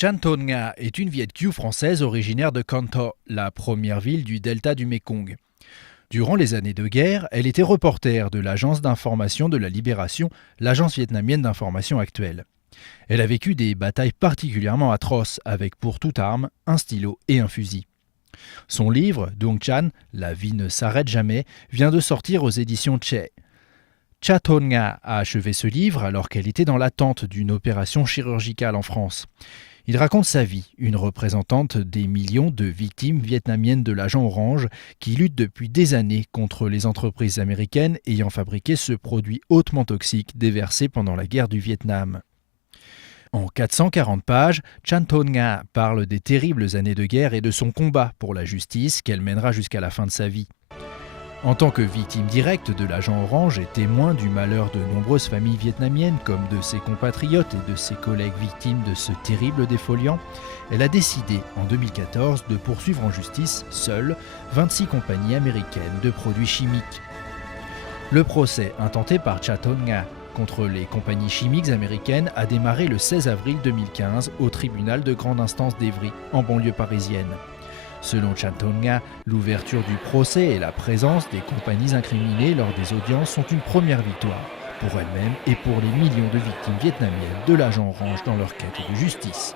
Chan Ton-nga est une Viet Kieu française originaire de Kon Tho, la première ville du delta du Mékong. Durant les années de guerre, elle était reporter de l'agence d'information de la Libération, l'agence vietnamienne d'information actuelle. Elle a vécu des batailles particulièrement atroces avec pour toute arme un stylo et un fusil. Son livre, Duong Chan, La vie ne s'arrête jamais, vient de sortir aux éditions Che. Cha Ton-nga a achevé ce livre alors qu'elle était dans l'attente d'une opération chirurgicale en France. Il raconte sa vie, une représentante des millions de victimes vietnamiennes de l'agent orange qui luttent depuis des années contre les entreprises américaines ayant fabriqué ce produit hautement toxique déversé pendant la guerre du Vietnam. En 440 pages, Chan Ton-nga parle des terribles années de guerre et de son combat pour la justice qu'elle mènera jusqu'à la fin de sa vie. En tant que victime directe de l'agent orange et témoin du malheur de nombreuses familles vietnamiennes comme de ses compatriotes et de ses collègues victimes de ce terrible défoliant, elle a décidé en 2014 de poursuivre en justice, seule, 26 compagnies américaines de produits chimiques. Le procès intenté par Cha Ton-nga contre les compagnies chimiques américaines a démarré le 16 avril 2015 au tribunal de grande instance d'Evry, en banlieue parisienne. Selon Chan Ton-nga, l'ouverture du procès et la présence des compagnies incriminées lors des audiences sont une première victoire pour elle-même et pour les millions de victimes vietnamiennes de l'agent orange dans leur quête de justice.